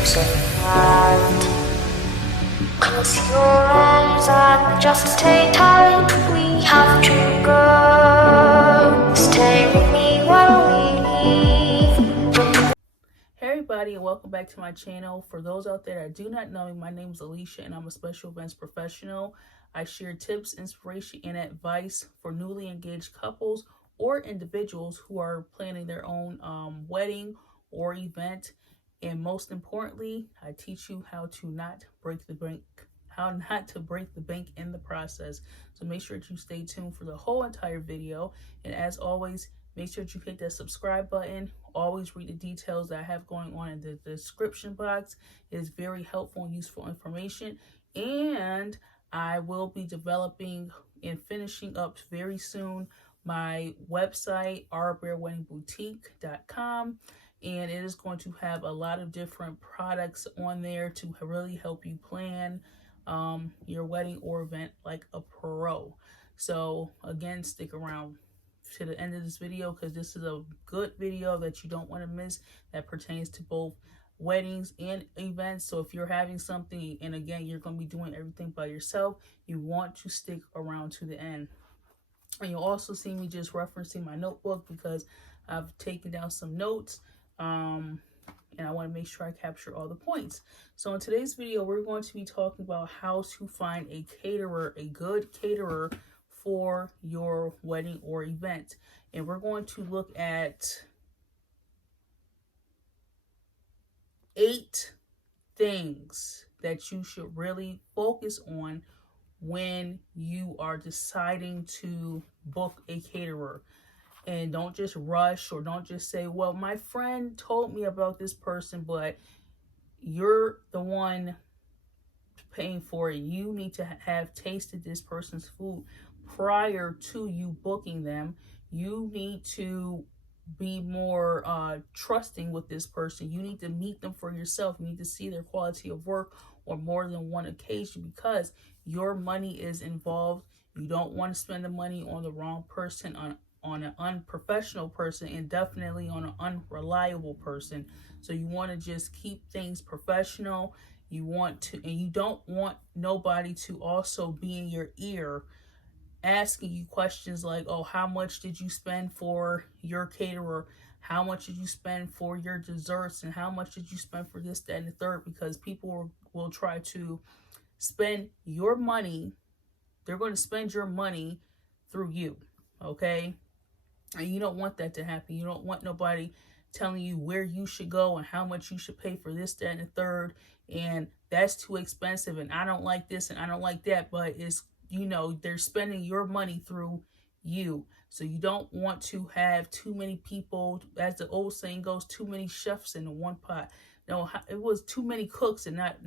Close your eyes and just stay tight. We have to go. Stay with me while we leave. Hey everybody, and welcome back to my channel. For those out there that do not know me, my name is Alicia and I'm a special events professional. I share tips, inspiration, and advice for newly engaged couples or individuals who are planning their own wedding or event. And most importantly, I teach you how not to break the bank in the process. So make sure that you stay tuned for the whole entire video. And as always, make sure that you hit that subscribe button. Always read the details that I have going on in the description box. It is very helpful and useful information. And I will be developing and finishing up very soon my website, ourbearweddingboutique.com. And it is going to have a lot of different products on there to really help you plan your wedding or event like a pro. So again, stick around to the end of this video because this is a good video that you don't want to miss that pertains to both weddings and events. So if you're having something and again you're going to be doing everything by yourself, you want to stick around to the end. And you'll also see me just referencing my notebook because I've taken down some notes and I want to make sure I capture all the points. So in today's video, we're going to be talking about how to find a caterer, a good caterer for your wedding or event. And we're going to look at 8 things that you should really focus on when you are deciding to book a caterer. And don't just rush or don't just say, well, my friend told me about this person, but you're the one paying for it. You need to have tasted this person's food prior to you booking them. You need to be more trusting with this person. You need to meet them for yourself. You need to see their quality of work on more than one occasion because your money is involved. You don't want to spend the money on the wrong person, on an unprofessional person, and definitely on an unreliable person. So you want to just keep things professional. You want to, and you don't want nobody to also be in your ear asking you questions like, oh, how much did you spend for your caterer? How much did you spend for your desserts? And how much did you spend for this, that, and the third? Because people will try to spend your money. They're going to spend your money through you, okay? And you don't want that to happen. You don't want nobody telling you where you should go and how much you should pay for this, that, and the third. And that's too expensive. And I don't like this and I don't like that. But it's, they're spending your money through you. So you don't want to have too many people, as the old saying goes, too many chefs in one pot. No, it was too many cooks and not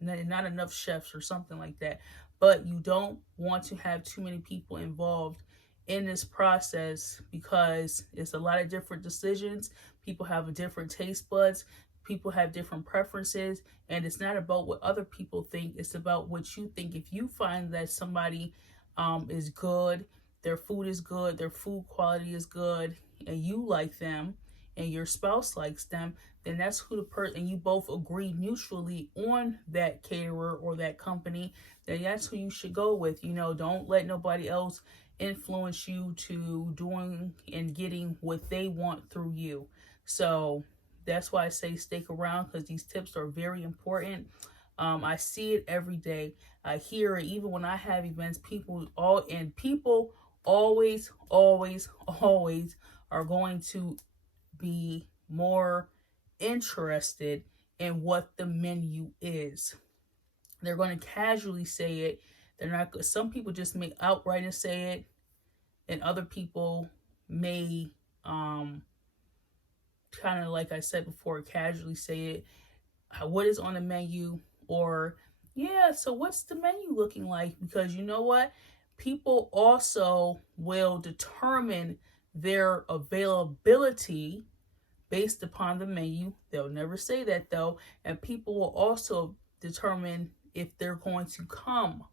enough chefs or something like that. But you don't want to have too many people involved in this process because it's a lot of different decisions. People have different taste buds. People have different preferences, and it's not about what other people think. It's about what you think. If you find that somebody is good, their food is good, their food quality is good, and you like them, and your spouse likes them, then that's who the person, and you both agree mutually on that caterer or that company, then that's who you should go with. Don't let nobody else influence you to doing and getting what they want through you. So that's why I say stick around because these tips are very important. I see it every day. I hear it even when I have events. People always are going to be more interested in what the menu is. They're going to casually say it. They're not. Some people just may outright and say it, and other people may kind of, like I said before, casually say it. What is on the menu? Or, yeah, so what's the menu looking like? Because you know what? People also will determine their availability based upon the menu. They'll never say that though. And people will also determine if they're going to come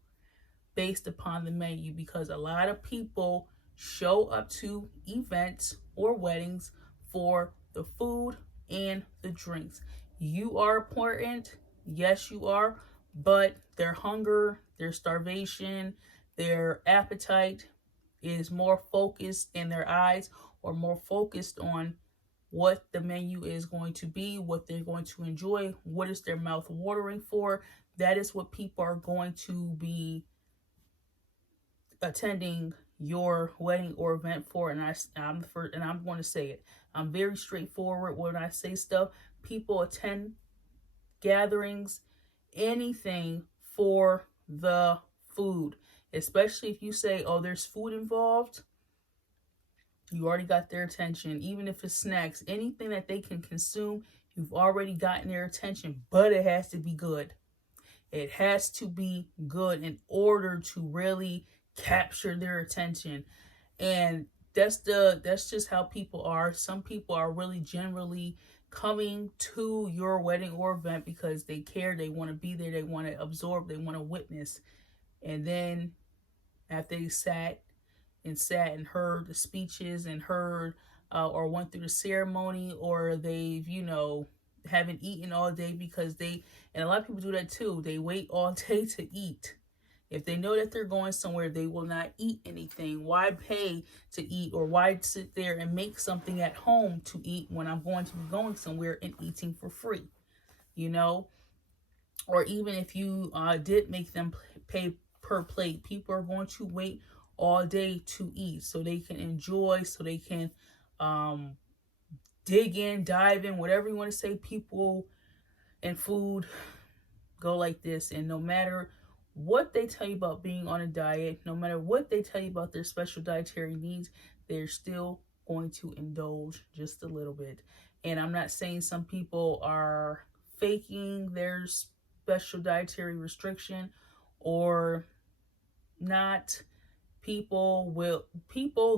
based upon the menu because a lot of people show up to events or weddings for the food and the drinks. You are important. Yes, you are. But their hunger, their starvation, their appetite is more focused in their eyes, or more focused on what the menu is going to be, what they're going to enjoy, what is their mouth watering for. That is what people are going to be attending your wedding or event for. And I'm going to say it. I'm very straightforward when I say stuff. People attend gatherings, anything for the food, especially if you say, oh, there's food involved. You already got their attention. Even if it's snacks, anything that they can consume, you've already gotten their attention. But it has to be good. It has to be good in order to really capture their attention. And that's just how people are. Some people are really generally coming to your wedding or event because they care, they want to be there, they want to absorb, they want to witness. And then after they sat and heard the speeches and heard or went through the ceremony, or they've, haven't eaten all day because and a lot of people do that too. They wait all day to eat. If they know that they're going somewhere, they will not eat anything. Why pay to eat, or why sit there and make something at home to eat when I'm going to be going somewhere and eating for free? Or even if you did make them pay per plate, people are going to wait all day to eat so they can enjoy, so they can dig in, dive in, whatever you want to say. People and food go like this. And no matter what they tell you about being on a diet, no matter what they tell you about their special dietary needs, they're still going to indulge just a little bit. And I'm not saying some people are faking their special dietary restriction or not. People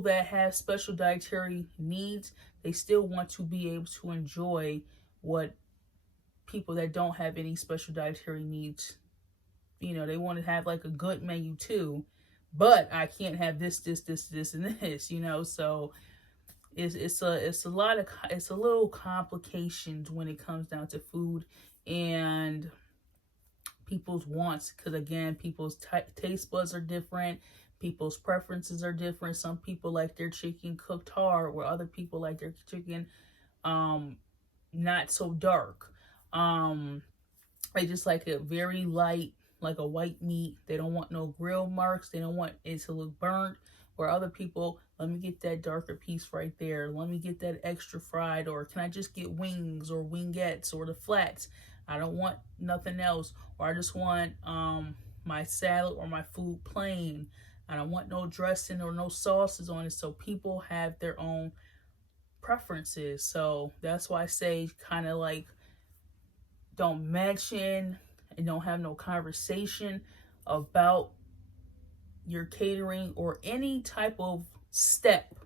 that have special dietary needs, they still want to be able to enjoy what people that don't have any special dietary needs, they want to have like a good menu too, but I can't have this, and this, so it's a little complications when it comes down to food and people's wants, because again, people's taste buds are different, people's preferences are different. Some people like their chicken cooked hard, where other people like their chicken not so dark. I just like it very light, like a white meat. They don't want no grill marks. They don't want it to look burnt. Where other people, let me get that darker piece right there. Let me get that extra fried, or can I just get wings or wingettes or the flats? I don't want nothing else. Or I just want my salad or my food plain. I don't want no dressing or no sauces on it. So people have their own preferences. So that's why I say kind of like don't mention and don't have no conversation about your catering or any type of step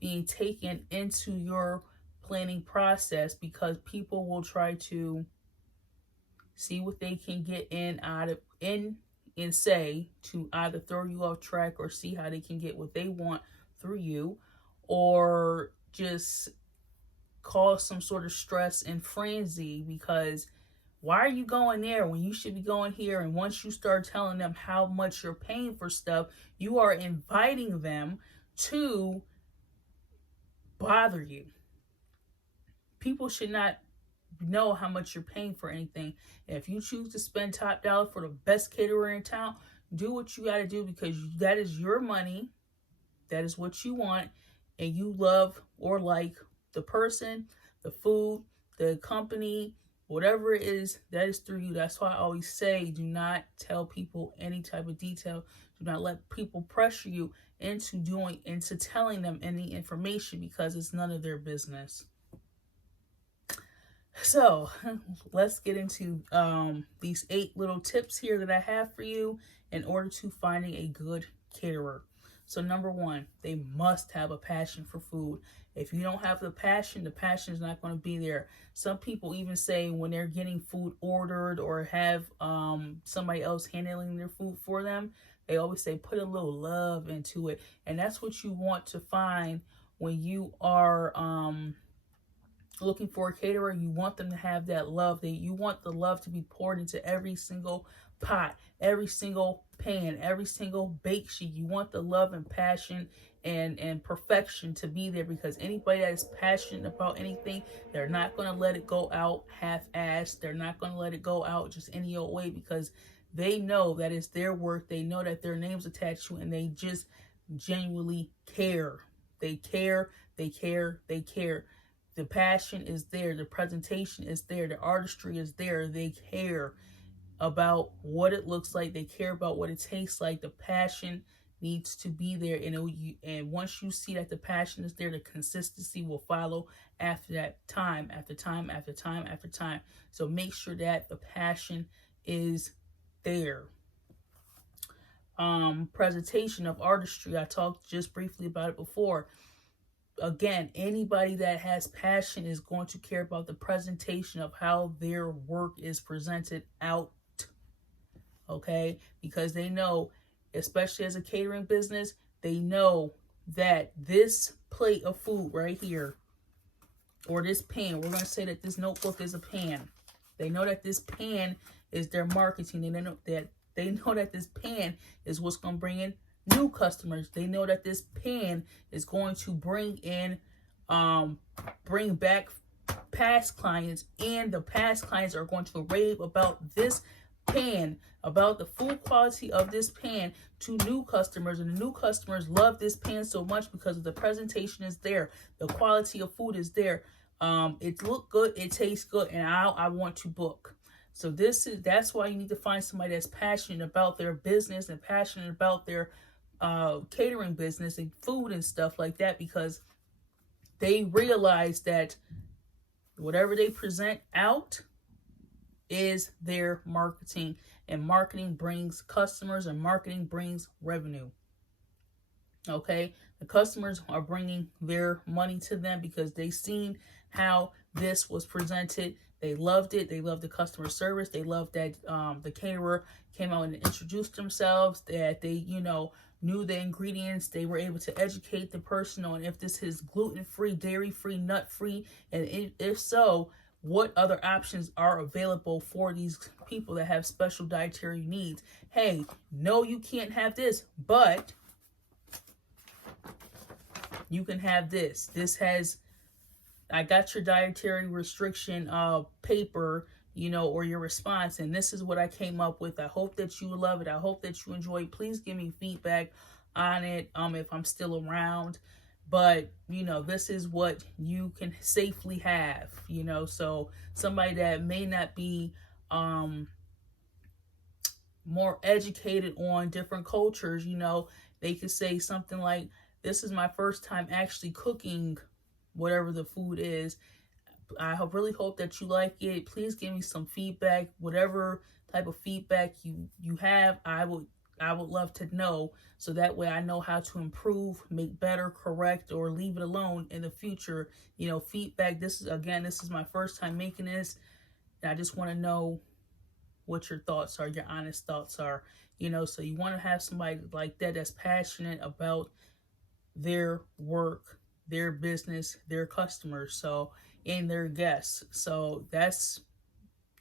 being taken into your planning process, because people will try to see what they can get in and say to either throw you off track or see how they can get what they want through you, or just cause some sort of stress and frenzy, because why are you going there when you should be going here? And once you start telling them how much you're paying for stuff, you are inviting them to bother you. People should not know how much you're paying for anything. And if you choose to spend top dollar for the best caterer in town, do what you got to do, because that is your money. That is what you want. And you love or like the person, the food, the company, whatever it is, that is through you. That's why I always say, do not tell people any type of detail. Do not let people pressure you into telling them any information, because it's none of their business. So let's get into these 8 little tips here that I have for you in order to finding a good caterer. So number 1, they must have a passion for food. If you don't have the passion is not going to be there. Some people even say when they're getting food ordered or have somebody else handling their food for them, they always say put a little love into it. And that's what you want to find when you are looking for a caterer, you want them to have that love. That you want the love to be poured into every single pot, every single pan, every single bake sheet. You want the love and passion and perfection to be there, because anybody that is passionate about anything, they're not going to let it go out half-assed. They're not going to let it go out just any old way, because they know that it's their work. They know that their name's attached to it, and they just genuinely care. They care, they care, they care. The passion is there, the presentation is there, the artistry is there. They care about what it looks like, they care about what it tastes like. The passion needs to be there, and once you see that the passion is there, the consistency will follow after that, time after time after time after time. So make sure that the passion is there. Presentation of artistry, I talked just briefly about it before. Again, anybody that has passion is going to care about the presentation of how their work is presented out. Okay, because they know, especially as a catering business, they know that this plate of food right here, or this pan, we're going to say that this notebook is a pan. They know that this pan is their marketing. They know that this pan is what's going to bring in new customers. They know that this pan is going to bring back past clients, and the past clients are going to rave about this pan, about the food quality of this pan, to new customers, and the new customers love this pan so much because the presentation is there, the quality of food is there, it look good, it tastes good, and I want to book. So that's why you need to find somebody that's passionate about their business and passionate about their catering business and food and stuff like that, because they realize that whatever they present out is their marketing, and marketing brings customers, and marketing brings revenue. Okay, the customers are bringing their money to them because they seen how this was presented. They loved it. They loved the customer service. They loved that the caterer came out and introduced themselves, that they knew the ingredients. They were able to educate the person on if this is gluten-free, dairy-free, nut-free, and if so, what other options are available for these people that have special dietary needs. Hey, no, you can't have this, but you can have this. I got your dietary restriction paper, or your response, and this is what I came up with. I hope that you love it. I hope that you enjoy it. Please give me feedback on it if I'm still around. But this is what you can safely have, so somebody that may not be more educated on different cultures, they could say something like, this is my first time actually cooking whatever the food is. I really hope that you like it. Please give me some feedback. Whatever type of feedback you have, I would love to know, so that way I know how to improve, make better, correct, or leave it alone in the future. Feedback. This is my first time making this, and I just want to know what your thoughts are, your honest thoughts are. So you want to have somebody like that that's passionate about their work, their business, their customers, and their guests. So that's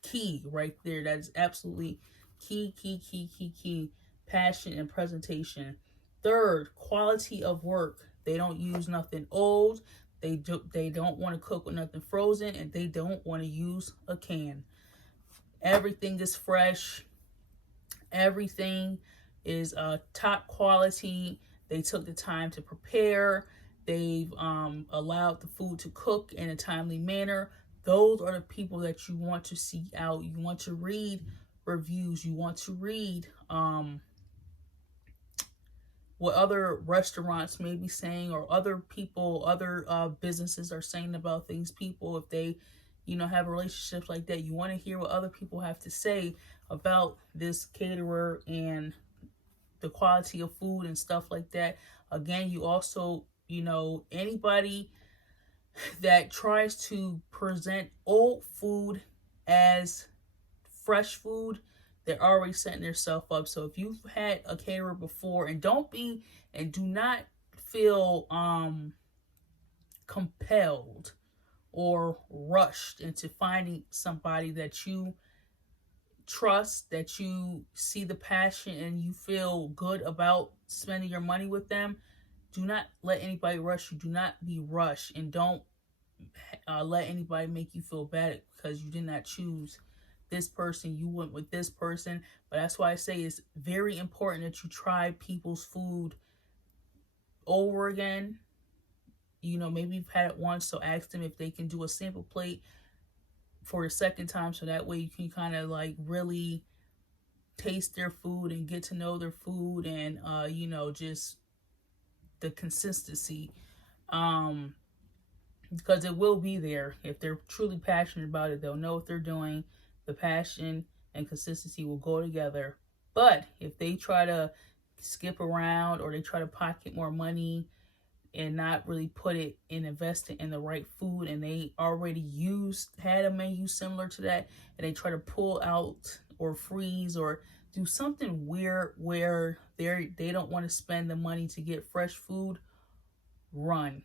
key right there. That is absolutely key. Passion and presentation. Third, quality of work. They don't use nothing old. They don't want to cook with nothing frozen, and they don't want to use a can. Everything is fresh. Everything is top quality. They took the time to prepare. They've allowed the food to cook in a timely manner. Those are the people that you want to seek out. You want to read reviews. You want to read what other restaurants may be saying, or other people, other businesses are saying about these people. If they, have relationships like that, you want to hear what other people have to say about this caterer and the quality of food and stuff like that. Again, you also, anybody that tries to present old food as fresh food, they're already setting themselves up. So if you've had a caterer before, and do not feel compelled or rushed into finding somebody that you trust, that you see the passion and you feel good about spending your money with them. Do not let anybody rush you. Do not be rushed, and don't let anybody make you feel bad because you did not choose this person. You went with this person. But that's why I say it's very important that you try people's food over again. Maybe you've had it once, so ask them if they can do a sample plate for a second time, so that way you can kind of like really taste their food and get to know their food, and just the consistency, because it will be there. If they're truly passionate about it, they'll know what they're doing. The passion and consistency will go together. But if they try to skip around, or they try to pocket more money and not really put it and invest it in the right food, and they already had a menu similar to that, and they try to pull out or freeze or do something weird where they don't want to spend the money to get fresh food, run.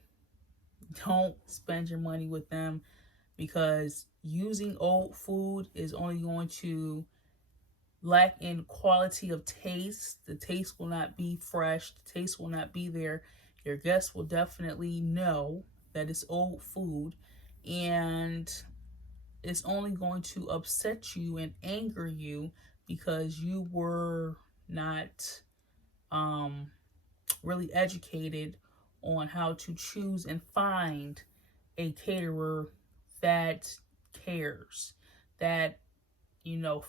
Don't spend your money with them, because using old food is only going to lack in quality of taste. The taste will not be fresh. The taste will not be there. Your guests will definitely know that it's old food, and it's only going to upset you and anger you because you were not really educated on how to choose and find a caterer that cares, that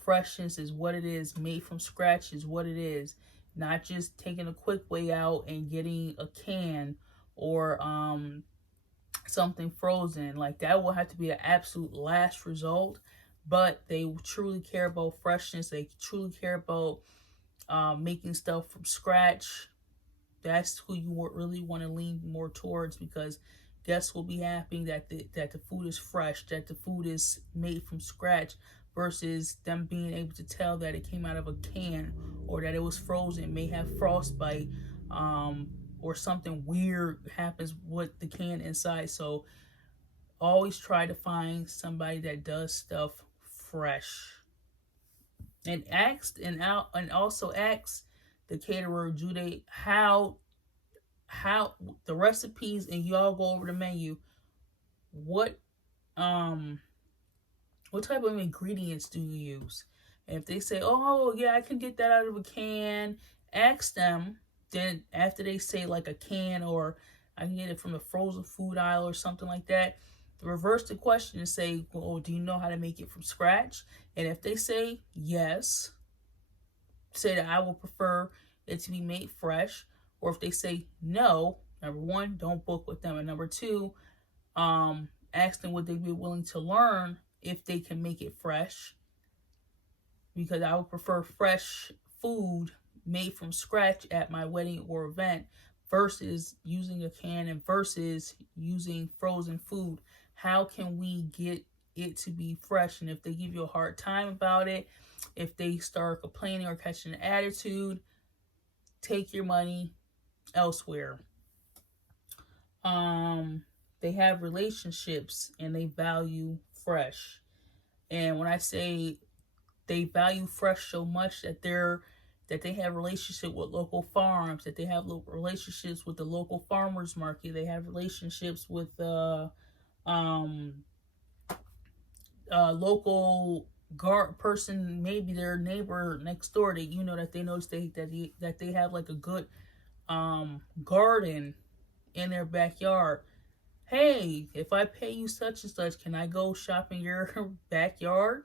freshness is what it is, made from scratch is what it is, not just taking a quick way out and getting a can or something frozen. Like, that will have to be an absolute last result. But they truly care about freshness. They truly care about making stuff from scratch. That's who you really want to lean more towards, because guests will be happy that the food is fresh, that the food is made from scratch, versus them being able to tell that it came out of a can, or that it was frozen, may have frostbite, or something weird happens with the can inside. So always try to find somebody that does stuff fresh, and also ask the caterer, do they how the recipes, and you all go over the menu, what type of ingredients do you use? And if they say, oh yeah, I can get that out of a can, ask them. Then after they say like a can, or I can get it from the frozen food aisle or something like that, reverse the question and say, well, do you know how to make it from scratch? And if they say yes, say that I will prefer it to be made fresh. Or if they say no, number one, don't book with them. And number two, ask them would they be willing to learn if they can make it fresh, because I would prefer fresh food made from scratch at my wedding or event versus using a can and versus using frozen food. How can we get it to be fresh? And if they give you a hard time about it, if they start complaining or catching an attitude, take your money elsewhere. They have relationships and they value fresh. And when I say they value fresh so much that they have relationship with local farms, that they have relationships with the local farmers market, they have relationships with local guard person, maybe their neighbor next door, that they notice that they have like a good garden in their backyard. Hey, if I pay you such and such, can I go shop in your backyard?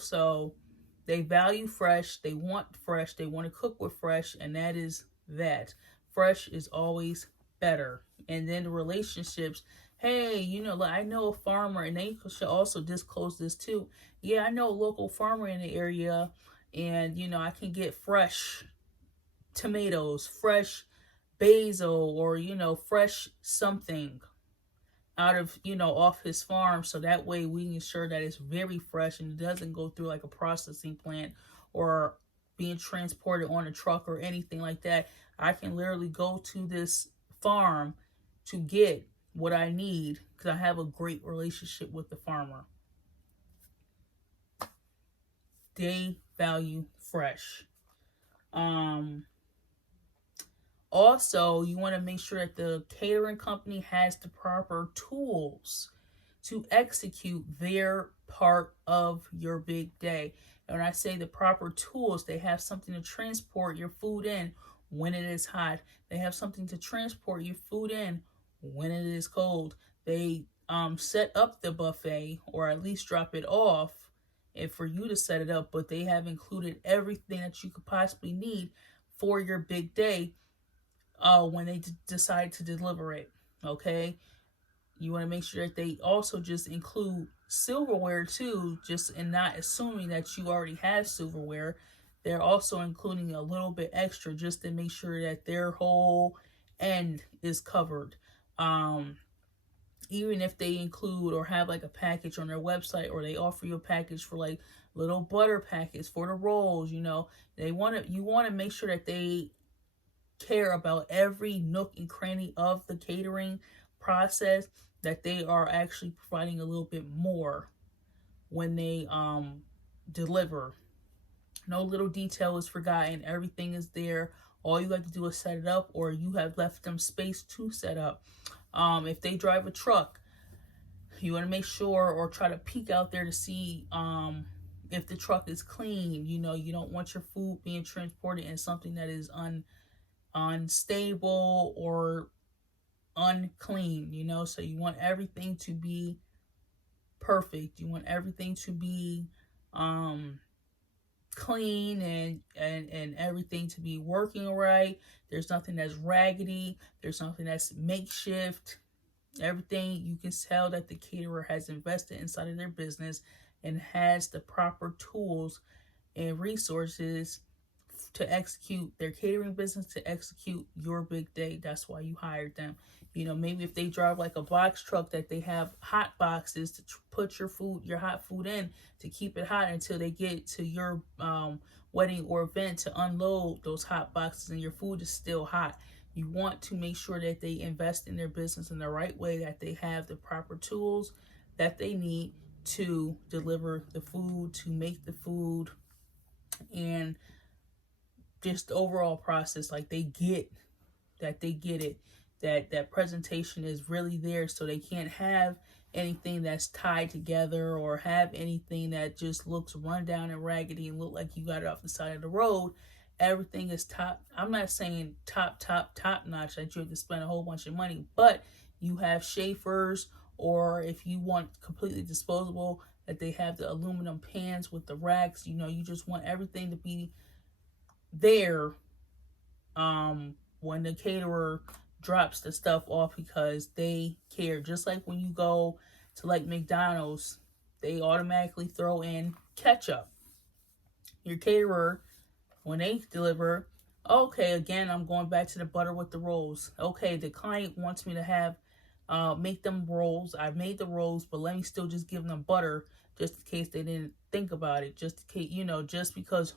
So they value fresh, they want to cook with fresh, and that is that. Fresh is always better. And then the relationships, hey, I know a farmer, and they should also disclose this too. Yeah, I know a local farmer in the area, and I can get fresh tomatoes, fresh basil, or fresh something out of off his farm, so that way we ensure that it's very fresh and it doesn't go through like a processing plant or being transported on a truck or anything like that. I can literally go to this farm to get what I need because I have a great relationship with the farmer. They value fresh. Um, Also, you want to make sure that the catering company has the proper tools to execute their part of your big day. And when I say the proper tools, they have something to transport your food in when it is hot. They have something to transport your food in when it is cold. They set up the buffet or at least drop it off and for you to set it up, but they have included everything that you could possibly need for your big day when they decide to deliver it. Okay, you want to make sure that they also just include silverware too, just and not assuming that you already have silverware. They're also including a little bit extra just to make sure that their whole end is covered. Um, Even if they include or have like a package on their website, or they offer you a package for like little butter packets for the rolls, you want to make sure that they care about every nook and cranny of the catering process, that they are actually providing a little bit more when they deliver. No little detail is forgotten. Everything is there. All you have to do is set it up, or you have left them space to set up. If they drive a truck, you want to make sure or try to peek out there to see if the truck is clean. You don't want your food being transported in something that is unstable or unclean, so you want everything to be perfect. You want everything to be clean and everything to be working right. There's nothing that's raggedy. There's nothing that's makeshift. Everything, you can tell that the caterer has invested inside of their business and has the proper tools and resources to execute their catering business, to execute your big day. That's why you hired them. Maybe if they drive like a box truck, that they have hot boxes to put your hot food in, to keep it hot until they get to your wedding or event, to unload those hot boxes and your food is still hot. You want to make sure that they invest in their business in the right way, that they have the proper tools that they need to deliver the food, to make the food, and just the overall process. Like they get it, that presentation is really there, so they can't have anything that's tied together or have anything that just looks run down and raggedy and look like you got it off the side of the road. Everything is top. I'm not saying top notch that you have to spend a whole bunch of money, but you have Schaefer's, or if you want completely disposable, that they have the aluminum pans with the racks. You just want everything to be there when the caterer drops the stuff off, because they care. Just like when you go to like McDonald's, they automatically throw in ketchup. Your caterer, when they deliver, okay, again, I'm going back to the butter with the rolls. Okay, the client wants me to have make them rolls. I've made the rolls, but let me still just give them butter, just in case they didn't think about it. Just in case, just because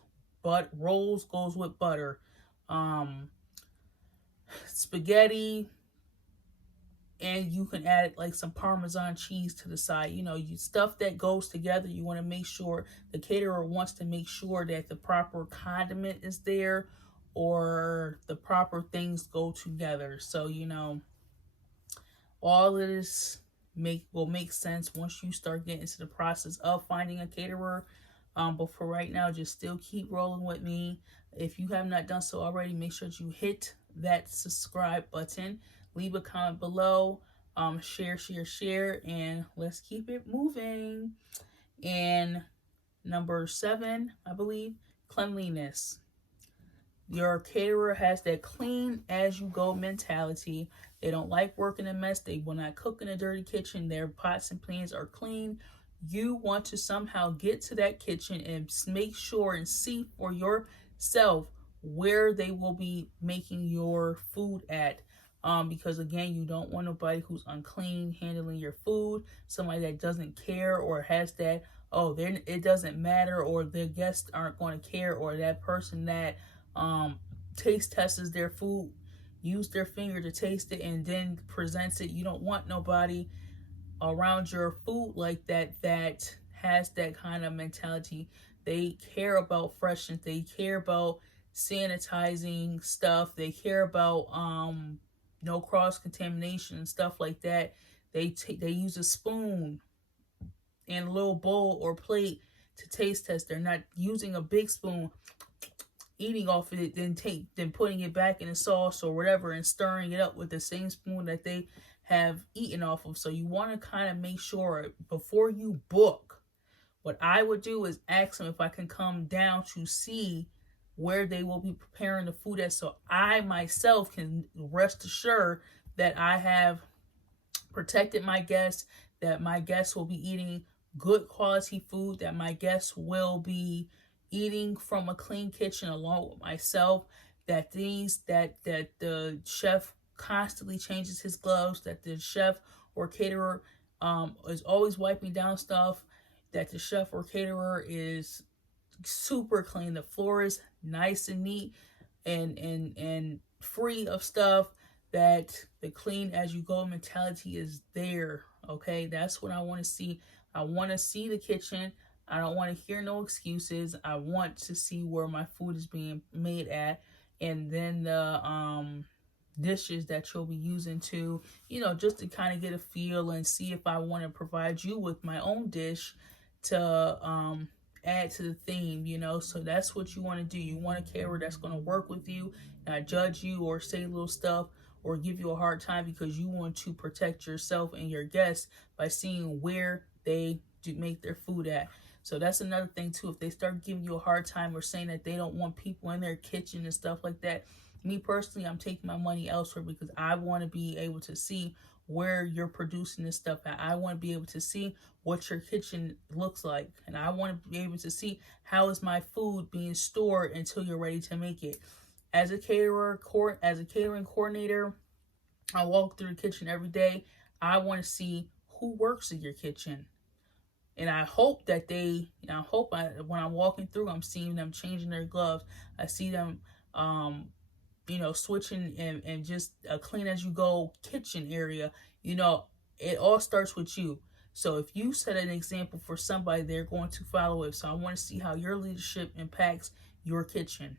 rolls goes with butter. Spaghetti, and you can add like some Parmesan cheese to the side. Stuff that goes together. You want to make sure the caterer wants to make sure that the proper condiment is there, or the proper things go together. So all of this will make sense once you start getting into the process of finding a caterer. But for right now, just still keep rolling with me. If you have not done so already, make sure that you hit that subscribe button. Leave a comment below. Share, and let's keep it moving. And number 7, I believe, cleanliness. Your caterer has that clean as you go mentality. They don't like working a mess. They will not cook in a dirty kitchen. Their pots and pans are clean. You want to somehow get to that kitchen and make sure and see for yourself where they will be making your food at. Because again, you don't want nobody who's unclean handling your food, somebody that doesn't care, or has that, it doesn't matter, or their guests aren't going to care, or that person that taste tests their food, use their finger to taste it and then presents it. You don't want nobody around your food like that has that kind of mentality. They care about freshness. They care about sanitizing stuff. They care about no cross contamination and stuff like that. They use a spoon and a little bowl or plate to taste test. They're not using a big spoon, eating off of it, then putting it back in the sauce or whatever and stirring it up with the same spoon that they have eaten off of. So you want to kind of make sure before you book. What I would do is ask them if I can come down to see where they will be preparing the food at, so I myself can rest assured that I have protected my guests, that my guests will be eating good quality food, that my guests will be eating from a clean kitchen along with myself, that the chef constantly changes his gloves, that the chef or caterer is always wiping down stuff, that the chef or caterer is super clean, the floor is nice and neat and free of stuff, that the clean as you go mentality is there. Okay, that's what I want to see. I want to see the kitchen. I don't want to hear no excuses. I want to see where my food is being made at, and then the dishes that you'll be using to, just to kind of get a feel and see if I want to provide you with my own dish to add to the theme, So that's what you want to do. You want a caterer that's going to work with you, not judge you or say little stuff or give you a hard time, because you want to protect yourself and your guests by seeing where they do make their food at. So that's another thing too. If they start giving you a hard time or saying that they don't want people in their kitchen and stuff like that, me personally, I'm taking my money elsewhere, because I want to be able to see where you're producing this stuff at. I want to be able to see what your kitchen looks like, and I want to be able to see how is my food being stored until you're ready to make it. As a catering coordinator, I walk through the kitchen every day. I want to see who works in your kitchen. And I hope that when I'm walking through, I'm seeing them changing their gloves. I see them, switching and just a clean as you go kitchen area. It all starts with you. So if you set an example for somebody, they're going to follow it. So I want to see how your leadership impacts your kitchen.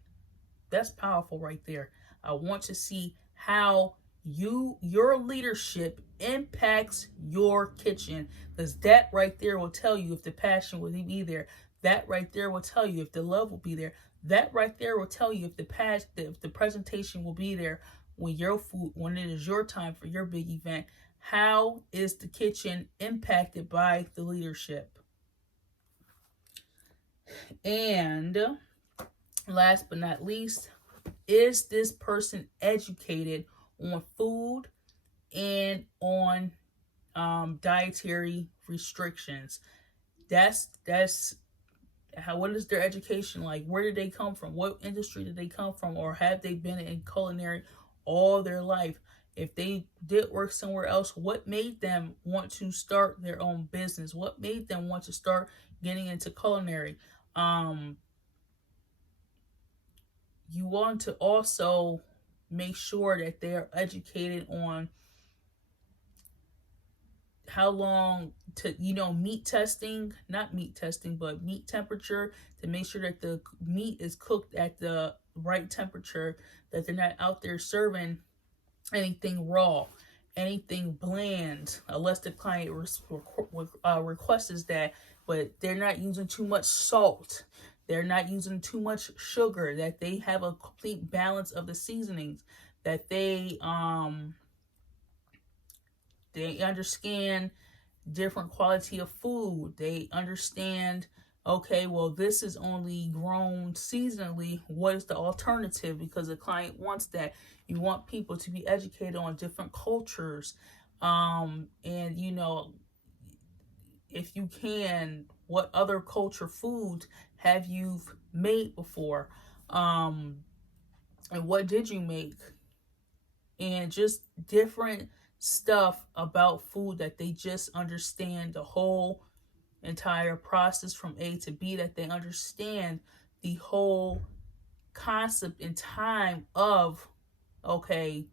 That's powerful right there. I want to see how your leadership impacts your kitchen, because that right there will tell you if the passion will be there. That right there will tell you if the love will be there. That right there will tell you if the presentation will be there when it is your time for your big event. How is the kitchen impacted by the leadership? And last but not least, is this person educated on food and on dietary restrictions? That's what is their education like? Where did they come from? What industry did they come from? Or have they been in culinary all their life? If they did work somewhere else, what made them want to start their own business? What made them want to start getting into culinary? You want to also make sure that they are educated on how long to, meat testing, not meat testing, but meat temperature, to make sure that the meat is cooked at the right temperature, that they're not out there serving anything raw, anything bland, unless the client requests that, but they're not using too much salt. They're not using too much sugar, that they have a complete balance of the seasonings, that they understand different quality of food. They understand, okay, well, this is only grown seasonally. What is the alternative? Because the client wants that. You want people to be educated on different cultures. And, if you can, what other culture foods have you made before? And what did you make? And just different stuff about food, that they just understand the whole entire process from A to B, that they understand the whole concept and time of okay,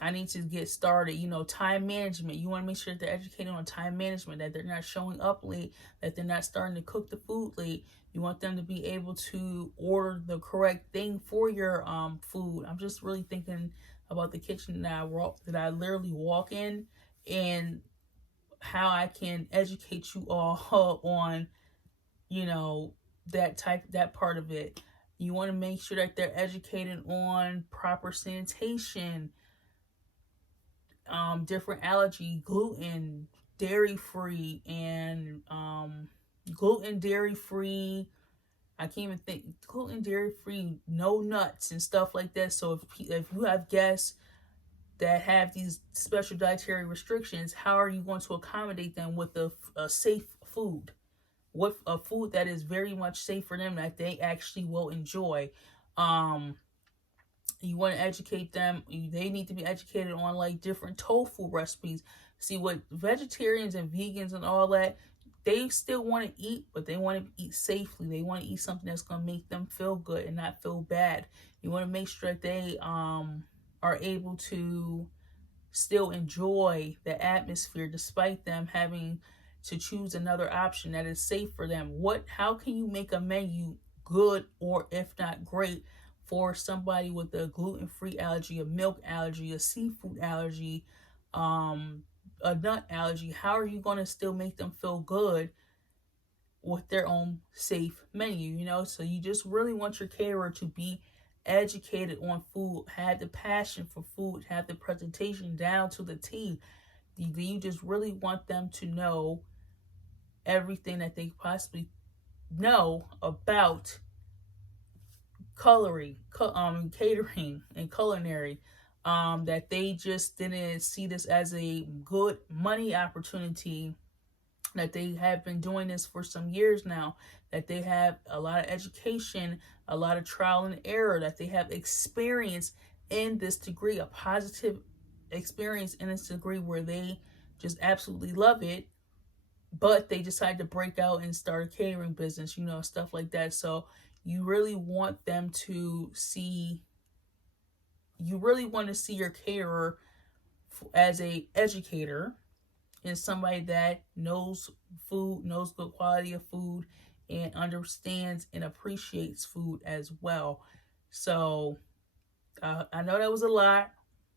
I need to get started. Time management. You want to make sure that they're educated on time management, that they're not showing up late, that they're not starting to cook the food late. You want them to be able to order the correct thing for your food. I'm just really thinking about the kitchen that I literally walk in, and how I can educate you all on, you know, that part of it. You want to make sure that they're educated on proper sanitation, different allergy, gluten, dairy free, and gluten, dairy free. I can't even think, gluten, dairy free, no nuts and stuff like that. So if you have guests that have these special dietary restrictions, how are you going to accommodate them with a safe food? With a food that is very much safe for them, that they actually will enjoy. Um, you want to educate them. They need to be educated on like different tofu recipes. See, what vegetarians and vegans and all that, they still want to eat, but they want to eat safely. They want to eat something that's going to make them feel good and not feel bad. You want to make sure that they are able to still enjoy the atmosphere despite them having to choose another option that is safe for them. How can you make a menu good, or if not great, for somebody with a gluten-free allergy, a milk allergy, a seafood allergy, a nut allergy? How are you going to still make them feel good with their own safe menu? So you just really want your caterer to be educated on food, have the passion for food, have the presentation down to the T. You just really want them to know everything that they possibly know about catering and culinary. That they just didn't see this as a good money opportunity, that they have been doing this for some years now, that they have a lot of education, a lot of trial and error, that they have experience in this degree, a positive experience in this degree where they just absolutely love it, but they decide to break out and start a catering business, stuff like that. So you really want to see your caterer as a educator, and somebody that knows food, knows good quality of food, and understands and appreciates food as well. So I know that was a lot.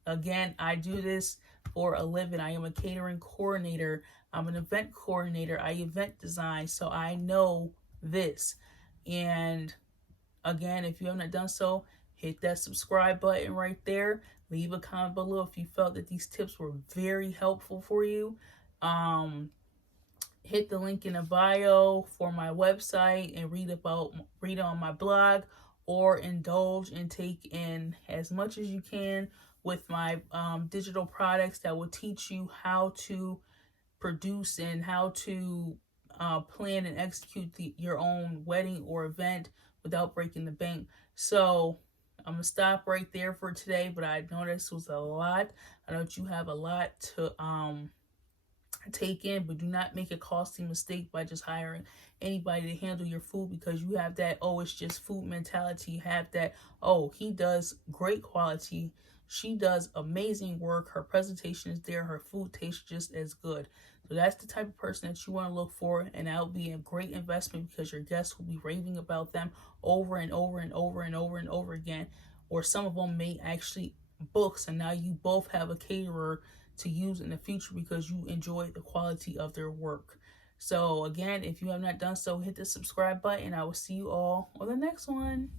Again, I do this for a living. I am a catering coordinator. I'm an event coordinator. I event design. So I know this. And again, if you haven't done so, hit that subscribe button right there. Leave a comment below if you felt that these tips were very helpful for you. Hit the link in the bio for my website and read on my blog, or indulge and take in as much as you can with my digital products that will teach you how to produce and how to plan and execute your own wedding or event without breaking the bank. So I'm going to stop right there for today, but I know this was a lot. I know that you have a lot to take in, but do not make a costly mistake by just hiring anybody to handle your food, because you have that, oh, it's just food mentality. You have that, oh, he does great quality, she does amazing work, her presentation is there, her food tastes just as good. So that's the type of person that you want to look for, and that will be a great investment, because your guests will be raving about them over and over and over and over and over again. Or some of them may actually book, so now you both have a caterer to use in the future because you enjoy the quality of their work. So again, if you have not done so, hit the subscribe button. I will see you all on the next one.